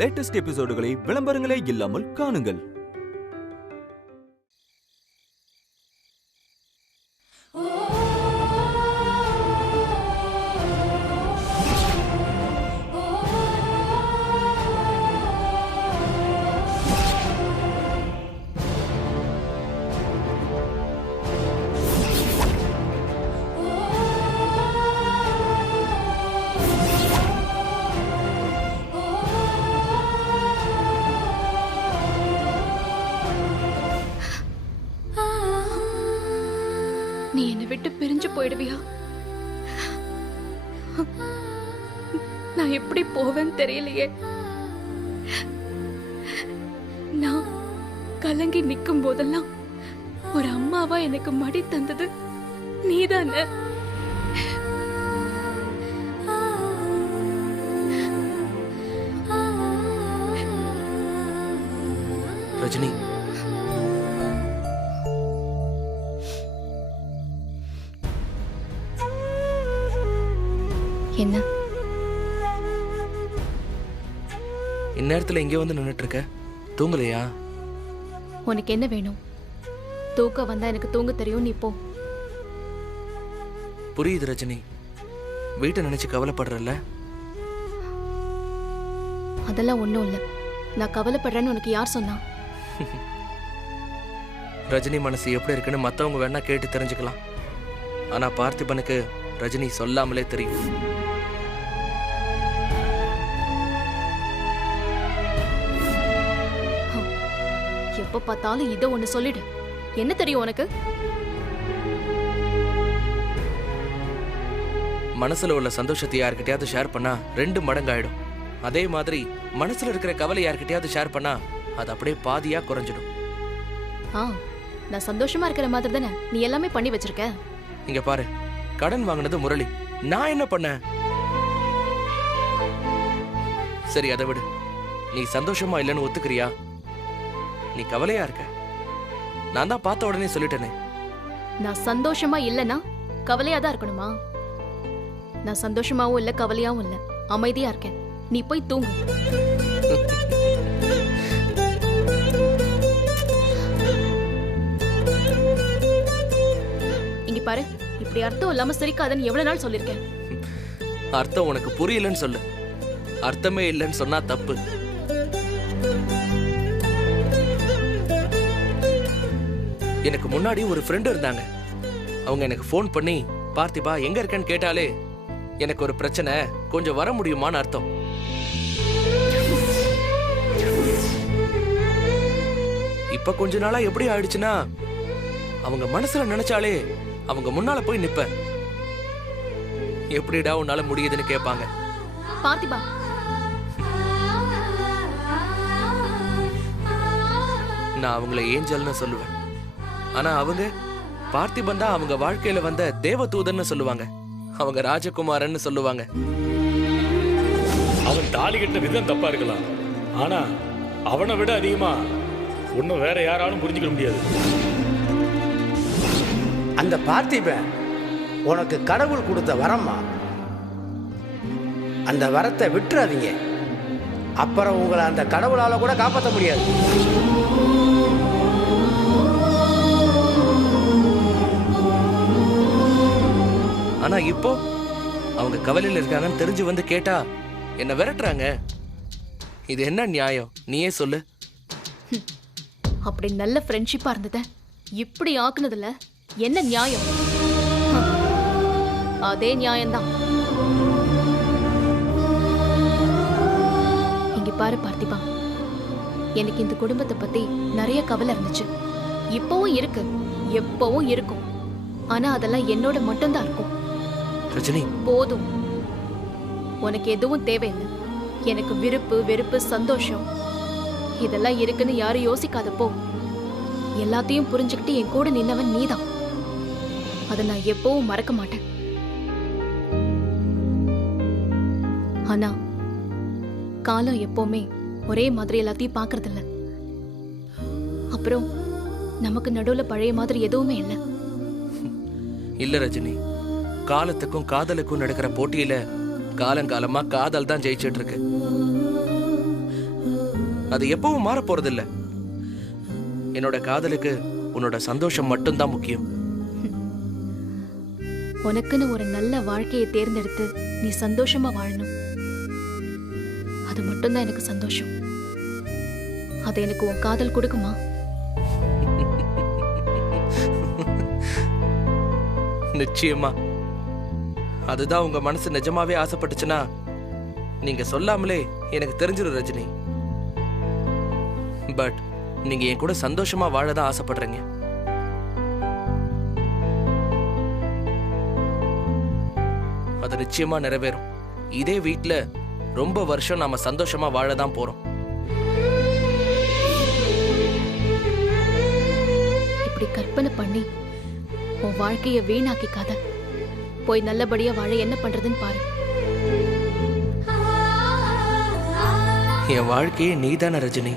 Latest எபிசோடுகளை விளம்பரங்களே இல்லாமல் காணுங்கள். நீ என்னை விட்டு பிரிஞ்சு போயிடுவியா? நான் எப்படி போவேன்னு தெரியலையே. நான் கலங்கி நிக்கும் போதெல்லாம் ஒரு அம்மாவா எனக்கு மடி தந்தது நீதானே. ரஜினி, என்ன இந்நேரத்துல எங்க வந்து நின்னுட்டு இருக்க? தூங்கலையா? உனக்கு என்ன வேணும்? தூக்கம் வந்தா எனக்கு தூங்க தெரியும், நீ போ. புரியுது ரஜினி, வீட்டை நினைச்சு கவலைப்படுறல்ல? அதெல்லாம் ஒண்ணும் இல்ல. நான் கவலைப்படுறேன்னு உனக்கு யார் சொன்னா? ரஜினி மனசு எப்படி இருக்குன்னு மத்தவங்க வேணா கேட்டு தெரிஞ்சுக்கலாம். ஆனா பார்த்திபனுக்கு ரஜினி சொல்லாமலே தெரியும். எப்ப பார்த்தாலும் இத ஒண்ணு சொல்லிடு. என்ன தெரியும் உனக்கு? மனசுல உள்ள சந்தோஷத்தை யார்கிட்டயாவது ஷேர் பண்ணா 2 மடங்கு ஆயிடும். அதே மாதிரி மனசுல இருக்கிற கவலை யார்கிட்டயாவது ஷேர் பண்ணா அது அப்படியே பாதியா குறைஞ்சிடும். நான் சந்தோஷமா இருக்கிற மாதிரி தானே நீ எல்லாமே பண்ணி வச்சிருக்க. இங்க பாரு, கடன் வாங்கினது முரளி, நான் என்ன பண்ணேன்? சரி, அதை விடு. நீ சந்தோஷமா இல்லைன்னு ஒத்துக்கிறியா? நீ கவலையா இருக்க. நான் தான் பார்த்த உடனே சொல்லிட்டேனே. நான் சந்தோஷமா இல்லனா கவலையா தான் இருக்கணுமா? நான் சந்தோஷமாவும் இல்ல, கவலையாவும் இல்ல, அமைதியா இருக்கேன். நீ போய் தூங்கு. இங்க பாரு, இப்படி அர்த்தம் இல்லாம சிரிக்காதன்னு எவ்வளவு நாள் சொல்லிருக்கேன். அர்த்தம் உனக்கு புரியலன்னு சொல்லு. அர்த்தமே இல்லைன்னு சொன்னா தப்பு. எனக்கு முன்னாடி ஒரு ஃப்ரெண்ட் இருந்தாங்க. அவங்க எனக்கு ஃபோன் பண்ணி, பார்த்திபா எங்க இருக்கேன்னு கேட்டாலே எனக்கு ஒரு பிரச்சனை, கொஞ்சம் வர முடியுமான்னு அர்த்தம். இப்ப கொஞ்ச நாளா எப்படி ஆயிடுச்சுன்னா, அவங்க மனசுல நினைச்சாலே அவங்க முன்னால போய் நிப்ப. எப்படிடா உன்னால முடியுதுன்னு கேட்பாங்க. பார்த்திபா, நான் அவங்கள ஏஞ்சல்னு சொல்லுவேன். ஆனா அவங்க பார்த்திபன் தான் அவங்க வாழ்க்கையில வந்த தேவதூதன்னு சொல்லுவாங்க. அவங்க ராஜகுமாரன்னு சொல்லுவாங்க. அவன் தாலி கட்ட விதம் தப்பா இருக்கலாம், ஆனா அவனை விட அதிகமா ஒன்னும் வேற யாராலும் புரிஞ்சுக்க முடியாது. அந்த பார்த்திபன் உனக்கு கடவுள் கொடுத்த வரம்மா. அந்த வரத்தை விட்டுறாதீங்க. அப்புறம் உங்களை அந்த கடவுளால கூட காப்பாற்ற முடியாது. ஆனா இப்போ அவங்க கவலையில இருக்காங்கன்னு தெரிஞ்சு வந்து கேட்டா என்ன விரட்டுறாங்க. இது என்ன நியாயம்? நீயே சொல்லு. அப்படி நல்ல ஃப்ரெண்ட்ஷிப்பா இருந்தத இப்படி ஆக்குனதுல என்ன நியாயம்? அதே நியாயம்தான். இங்க பாரு பார்த்திபா, எனக்கு இந்த குடும்பத்தை பத்தி நிறைய கவலை இருந்துச்சு. இப்பவும் இருக்கு, எப்பவும் இருக்கும். ஆனா அதெல்லாம் என்னோட மட்டும்தான் இருக்கும். ரஜினி, போதும். உனக்கு எதுவும் தேவையில்லை. எனக்கு விருப்பு, வெறுப்பு, சந்தோஷம் இதெல்லாம் இருக்குன்னு யாரும் யோசிக்காதப்போ எல்லாத்தையும் புரிஞ்சுக்கிட்டு என் கூட நின்னவன் நீதான். அதை நான் எப்பவும் மறக்க மாட்டேன். ஆனா காலம் எப்பவுமே ஒரே மாதிரி எல்லாத்தையும் பாக்குறது இல்ல. அப்புறம் நமக்கு நடுவுல பழைய மாதிரி எதுவுமே இல்ல. இல்ல ரஜினி, காலத்துக்கும் காதலுக்கும் நடக்கிற போட்டியில காலங்காலமா காதல் தான் ஜெயிச்சிட்டு இருக்கு. அது எப்பவும் மாற போறதில்ல. என்னோட காதலுக்கு உன்னோட சந்தோஷம் மட்டும்தான் முக்கியம். உனக்குன்னு ஒரு நல்ல வாழ்க்கையை தேர்ந்தெடுத்து நீ சந்தோஷமா வாழணும். அது மட்டும்தான் எனக்கு சந்தோஷம். அது எனக்கு உன் காதல் கொடுக்குமா? நிச்சயமா. அதுதான் உங்க மனசு நிஜமாவே ஆசைப்பட்டுச்சுன்னா நீங்க சொல்லாமலே எனக்கு தெரிஞ்சிடும் ரஜினி. பட் நீங்க என் கூட சந்தோஷமா வாழதான் ஆசைப்படுறீங்க. அது நிச்சயமா நிறைவேறும். இதே வீட்ல ரொம்ப வருஷம் நாம சந்தோஷமா வாழதான் போறோம். இப்படி கற்பனை பண்ணி உன் வாழ்க்கைய வீணாக்கிக்காத. போய் நல்லபடியா வாழ என்ன பண்றதுன்னு பாரு. என் வாழ்க்கையே நீதான ரஜினி.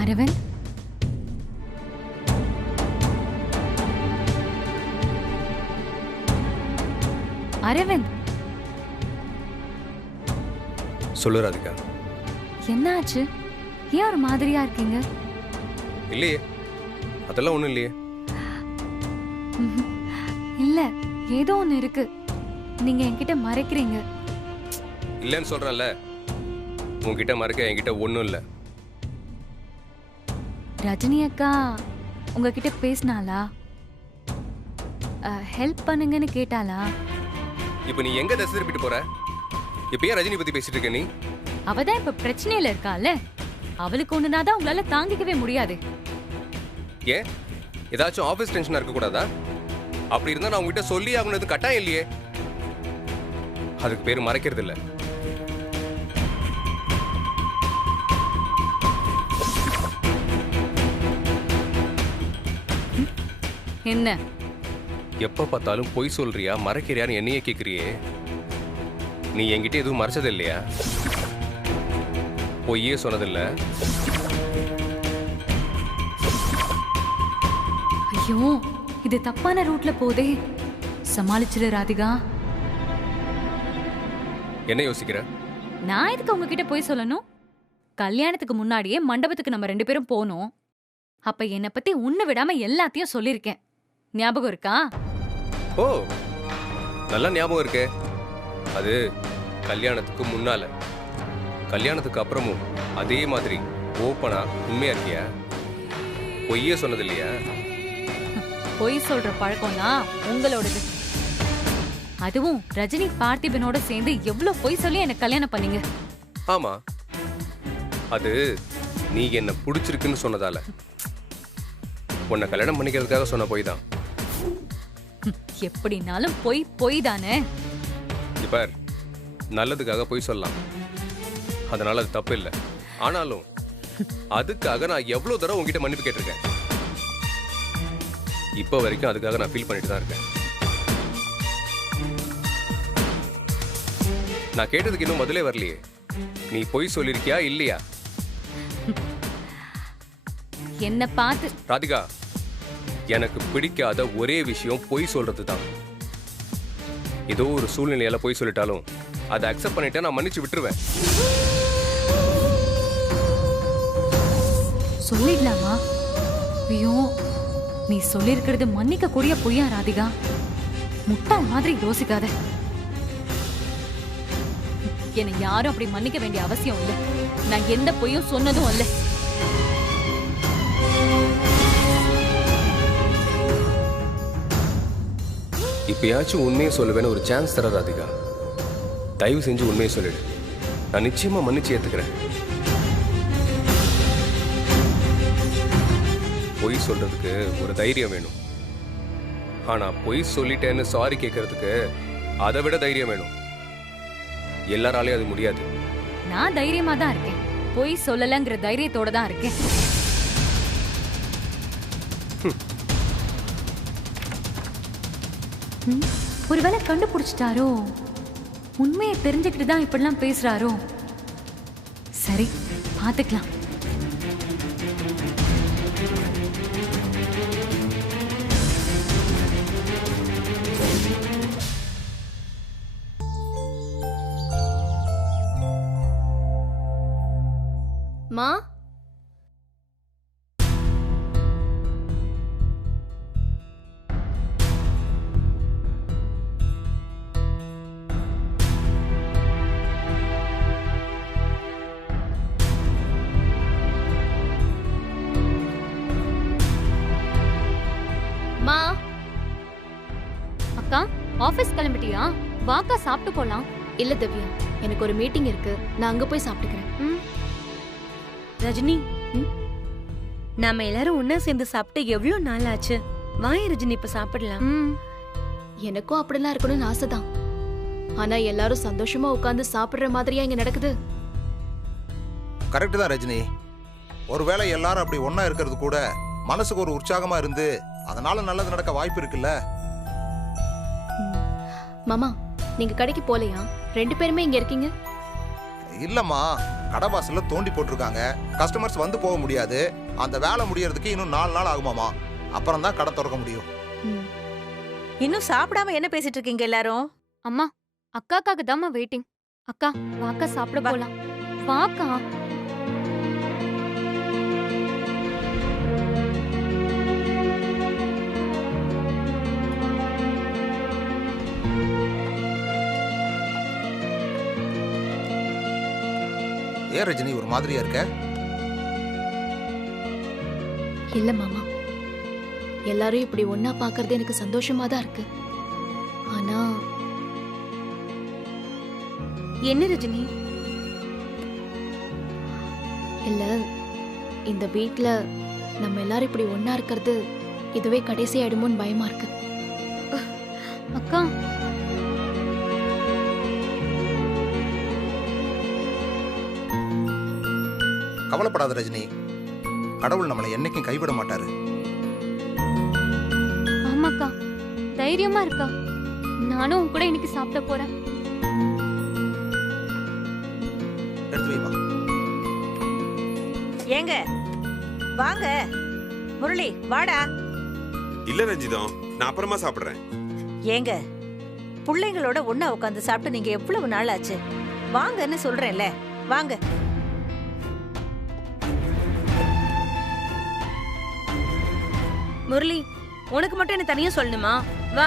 அரவன், அரவிந்த், சொல்லு ராதிகா. என்ன ஆச்சு? ஏன் ஒரு மாதிரியா இருக்கீங்க? இல்லையே, அதெல்லாம் ஒண்ணும் இல்லையே. இல்ல, ஏதோ ஒண்ணு இருக்கு. நீங்க என்கிட்ட மறைக்கிறீங்க. இல்லைன்னு சொல்றேன்ல, உன்கிட்ட மறைக்க என்கிட்ட ஒண்ணும் இல்லை. ரஜினி அக்கா உங்ககிட்ட பேசினாளா? ஹெல்ப் பண்ணுங்கன்னு கேட்டாளா? இப்ப நீ எங்க தசை திருப்பிட்டு போற? இப்ப ஏன் ரஜினி பத்தி பேசிட்டு இருக்க நீ? அவதான் இப்ப பிரச்சனையில இருக்கால. அவளுக்கு ஒண்ணுனாதான் உங்களால தாங்கிக்கவே முடியாது. ஏன் ஏதாச்சும் ஆபீஸ் டென்ஷனா இருக்க கூடாதா? அப்படி இருந்தா நான் உங்ககிட்ட சொல்லி ஆகணுது கட்டாயம் இல்லையே. அதுக்கு பேரு மறைக்கிறது இல்ல. என்ன எப்ப பார்த்தாலும் பொய் சொல்றியா மறைக்கிறியான்னு என்னையே கேக்குறியே. நீ என்கிட்ட எதுவும் மறைச்சது இல்லையா? பொய்யே சொன்னதில்ல. ஐயோ, இது தப்பான ரூட்ல போதே. சமாளிச்சிரு ராதிகா. என்ன யோசிக்கிற? நான் எதுக்கு உங்ககிட்ட போய் சொல்லணும்? கல்யாணத்துக்கு முன்னாடியே மண்டபத்துக்கு நம்ம 2 பேரும் போனோம். அப்ப என்னை பத்தி உன்னை விடாம எல்லாத்தையும் சொல்லிருக்கேன். ஞாபகம் இருக்கா? ஓ, நல்லா ஞாபகம் இருக்கே. அது கல்யாணத்துக்கு முன்னால. கல்யாணத்துக்கு அப்புறமும் அதே மாதிரி ஓப்பனா உண்மையா இருக்கியா? பொய்யே சொன்னது இல்லையா? பொய் சொல்ற பழக்கம் தான் உங்களோடது. அதுவும் ரஜினி பார்த்திபனோட சேர்ந்து எவ்வளவு பொய் சொல்லி எனக்கு கல்யாணம் பண்ணீங்க. ஆமா, அது நீ என்ன பிடிச்சிருக்குன்னு சொன்னதால. உன்னை கல்யாணம் பண்ணிக்கிறதுக்காக சொன்ன பொய் தான். எப்படினாலும் பொய் பொய் தானே. பார், நல்லதுக்காக பொய் சொல்லலாம், அதனால அது தப்பு இல்லை. ஆனாலும் அதுக்காக நான் எவ்வளவு தடவை உங்ககிட்ட மன்னிப்பு கேட்டிருக்கேன். இப்போ வரைக்கும் அதுக்காக நான் ஃபீல் பண்ணிட்டு தான் இருக்கேன். நான் கேட்டதுக்கு இன்னும் பதிலே வரலையே. நீ பொய் சொல்லிருக்கியா இல்லையா? என்ன பார்த்து ராதிகா, எனக்கு பிடிக்காத ஒரே விஷயம் பொய் சொல்றது தான். ஏதோ ஒரு சூழ்நிலையால பொய் சொல்லிட்டாலும் அதை அக்செப்ட் பண்ணிட்டா நான் மன்னிச்சு விட்டுருவேன். சொல்லிடலாமா? ஐயோ, நீ சொல்லிருக்கிறது மன்னிக்க கூடிய பொய்யா ராதிகா? முட்டாள் மாதிரி யோசிக்காத. என்னை யாரும் அப்படி மன்னிக்க வேண்டிய அவசியம் இல்லை. நான் எந்த பொய்யும் சொன்னதும் இல்லை. இப்பயாச்சும் உண்மையை சொல்லுவேன்னு ஒரு சான்ஸ் தர ராதிகா. தயவு செஞ்சு உண்மையை சொல்லிடு. நான் நிச்சயமா மன்னிச்சு ஏத்துக்கிறேன். பொய் சொல்றதுக்கு ஒரு தைரியம் வேணும். ஆனா பொய் சொல்லிட்டேன்னு சாரி கேட்கறதுக்கு அதை விட தைரியம் வேணும். எல்லாராலையும் அது முடியாது. நான் தைரியமா தான் இருக்கேன். பொய் சொல்லலங்கிற தைரியத்தோட தான் இருக்கேன். ஒருவேளை கண்டுபிடிச்சிட்டாரோ? உண்மையை தெரிஞ்சுக்கிட்டு தான் இப்படிலாம் பேசுறாரோ? சரி, பாத்துக்கலாம். மா, மா. அக்கா, ஆபீஸ் கிளம்பிட்டியா? வாக்கா சாப்பிட்டு போலாம். இல்ல திவ்யா, எனக்கு ஒரு மீட்டிங் இருக்கு. நான் அங்க போய் சாப்பிட்டுக்கிறேன். ரஜினி, நாம எல்லாரும் ஒன்னா சேர்ந்து சாப்பிட்டு எவ்வளவு நாள் ஆச்சு. வாய ரஜினி, இப்ப சாப்பிடலாம். எனக்கும் அப்படிலாம் இருக்கணும்னு ஆசைதான். ஆனா எல்லாரும் சந்தோஷமா உட்கார்ந்து சாப்பிடுற மாதிரியா இங்க நடக்குது? கரெக்ட் தான் ரஜினி. ஒருவேளை எல்லாரும் அப்படி ஒன்னா இருக்கிறது கூட மனசுக்கு ஒரு உற்சாகமா இருந்து அதனால நல்லது நடக்க வாய்ப்பு இருக்குல்ல. மாமா, நீங்க கடைக்கு போலையா? 2 பேருமே இங்க இருக்கீங்க. இல்லம்மா, கடை வாசல்ல தோண்டி போட்டிருக்காங்க. கஸ்டமர்ஸ் வந்து போக முடியாது. அந்த வேலை முடியறதுக்கு இன்னும் 4 நாள் ஆகுமாமா. அப்புறம் தான் கடை திறக்க முடியும். இன்னும் சாப்பிடாம என்ன பேசிட்டு இருக்கீங்க எல்லாரும்? அம்மா, அக்காக்காக தாம்மா வெயிட்டிங். அக்கா, வாக்கா சாப்பிட போலாம். வாக்கா. ஏன் ரஜினி ஒரு மாதிரியா இருக்க? இல்ல மாமா, எல்லாரும் இப்படி ஒன்னா பாக்குறது எனக்கு சந்தோஷமா தான் இருக்கு. ஆனா என்ன ரஜினி? இல்ல, இந்த வீட்ல நம்ம எல்லாரும் இப்படி ஒன்னா இருக்கிறது இதுவே கடைசி ஆயிடுமோன்னு பயமா இருக்கு. அக்கா, கவலைப்படாத ரஜினி, கடவுள் நம்மளை என்னைக்கும் கைவிட மாட்டாரு. ஆமாக்கா, தைரியமா இருக்கா. நானும் உன் கூட இன்னைக்கு சாப்பிட போறேன். எடுத்து வைமா. ஏங்க வாங்க. முரளி வாடா. இல்ல ரஞ்சிதம், நான் அப்புறமா சாப்பிடுறேன். ஏங்க, பிள்ளைங்களோட ஒண்ணா உட்காந்து சாப்பிட்டு நீங்க எவ்வளவு நாள் ஆச்சு. வாங்கன்னு சொல்றேன்ல, வாங்க. முரளி, உனக்கு மட்டும் என்ன தனியா சொல்லணுமா? வா.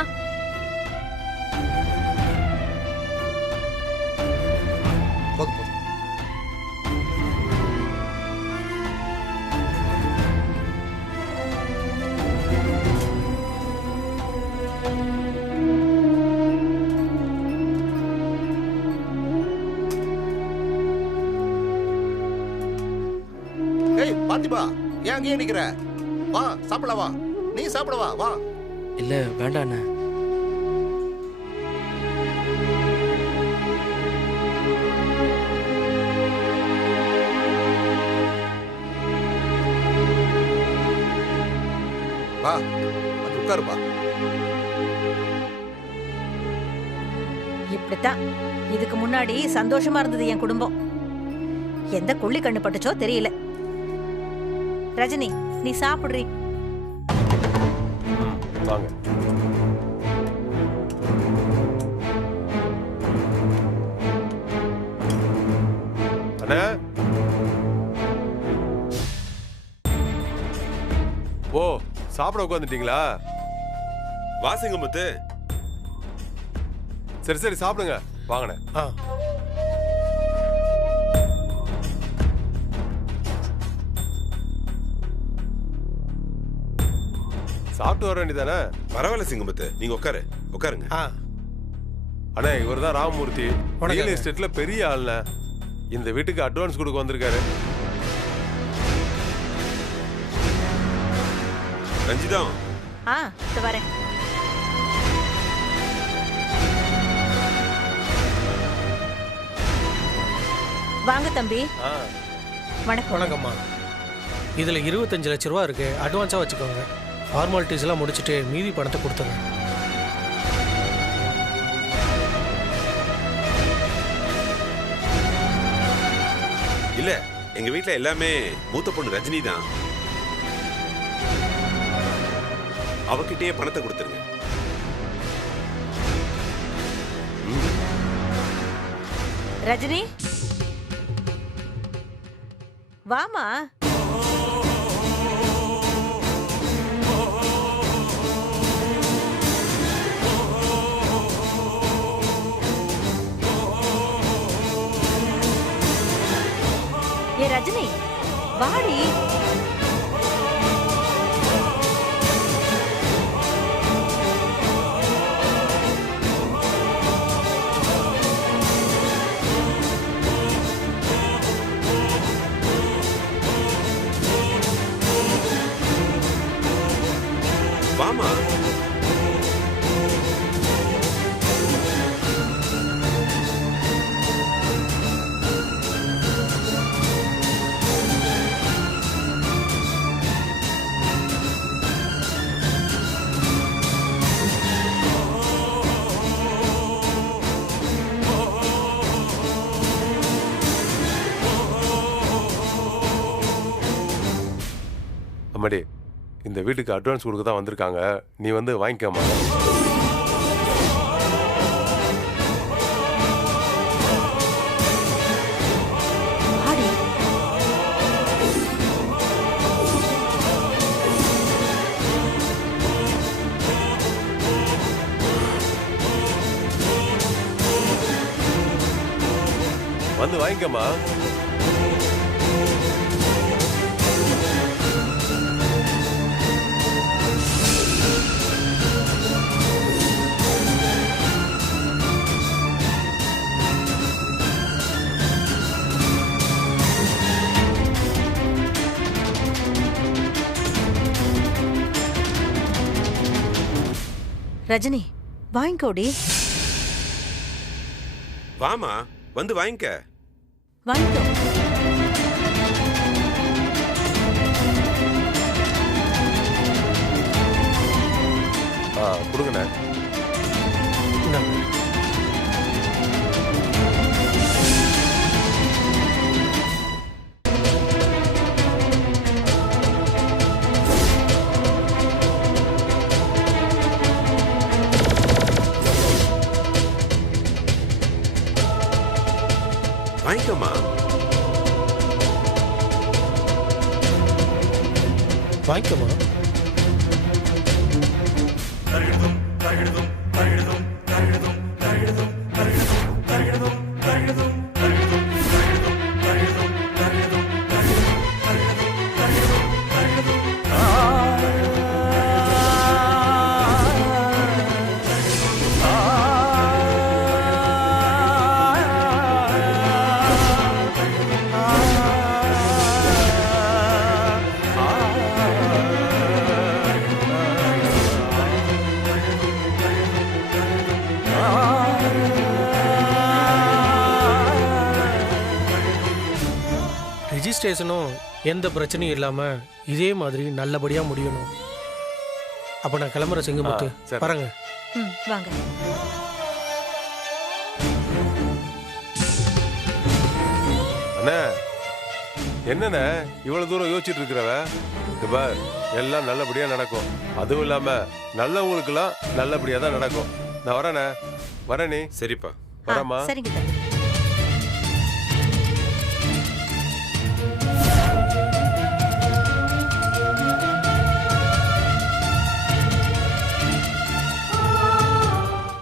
ஏய் பாத்திமா, ஏன் அங்கேயே நிக்கிற? வா சாப்பிட வா. நீ சாப்பிட வா. வா. இல்ல வேண்டாண்ணே. வா வந்து உட்காருப்பா. இப்படித்தான் இதுக்கு முன்னாடி சந்தோஷமா இருந்தது என் குடும்பம். எந்த கொள்ளி கண்ணு பட்டுச்சோ தெரியல. ரஜினி நீ சாப்பிடுறீ. வாங்க. அண்ணா. ஓ சாப்பிட உட்காந்துட்டீங்களா? வாசிங்கமுத்து. சரி சரி சாப்பிடுங்க. வாங்கண்ணே. சாப்பிட்டு வர வேண்டியதானே? பரவாயில்ல சிங்கமுத்து, நீங்க உட்காருங்க. அண்ணா இவர் தான் ராமமூர்த்தி, ரியல் எஸ்டேட்ல பெரிய ஆள்ண்ண. இந்த வீட்டுக்கு அட்வான்ஸ் கொடுக்க வந்திருக்காரு. ரஞ்சிதம். வரேன். வாங்க தம்பி. வணக்கம். வணக்கம்மா. இதுல 25 லட்ச ரூபா இருக்கு, அட்வான்ஸா வச்சுக்கோங்க. ஃபார்மாலிட்டிஸ் எல்லாம் முடிச்சுட்டு மீதி பணத்தை கொடுத்துருங்க. இல்ல எங்க வீட்டுல எல்லாமே மூத்த பொண்ணு ரஜினி தான். அவகிட்டயே பணத்தை கொடுத்துருங்க. ரஜினி வாமா. ஏ ரஜினி வாடி. வாமா. அம்மாடி இந்த வீட்டுக்கு அட்வான்ஸ் கொடுக்க தான் வந்திருக்காங்க. நீ வந்து வாங்கிக்கம்மா. வந்து வாங்கிக்கம்மா. ரஜினி வாங்கிக்கோடி. வாமா வந்து வாங்கிக்க. வாங்கிக்கோ. கொடுங்கண்ணே. வாங்கிக்கம்மா. வாங்கிக்கோமா. ரெஜிஸ்ட்ரேஷனும் எந்த பிரச்சனையும் இல்லாமல் இதே மாதிரி நல்லபடியாக முடியணும். அப்போ நான் கிளம்புற செங்கமுத்து பாருங்க. வாங்க. அண்ணா என்னண்ணே இவ்வளவு தூரம் யோசிச்சுட்டு இருக்கிறவ? பார் எல்லாம் நல்லபடியா நடக்கும். அதுவும் இல்லாம நல்லவங்களுக்கெல்லாம் நல்லபடியா தான் நடக்கும். நான் வரேண்ணே. வரேனே. சரிப்பா. வரேம்மா. சரிங்க.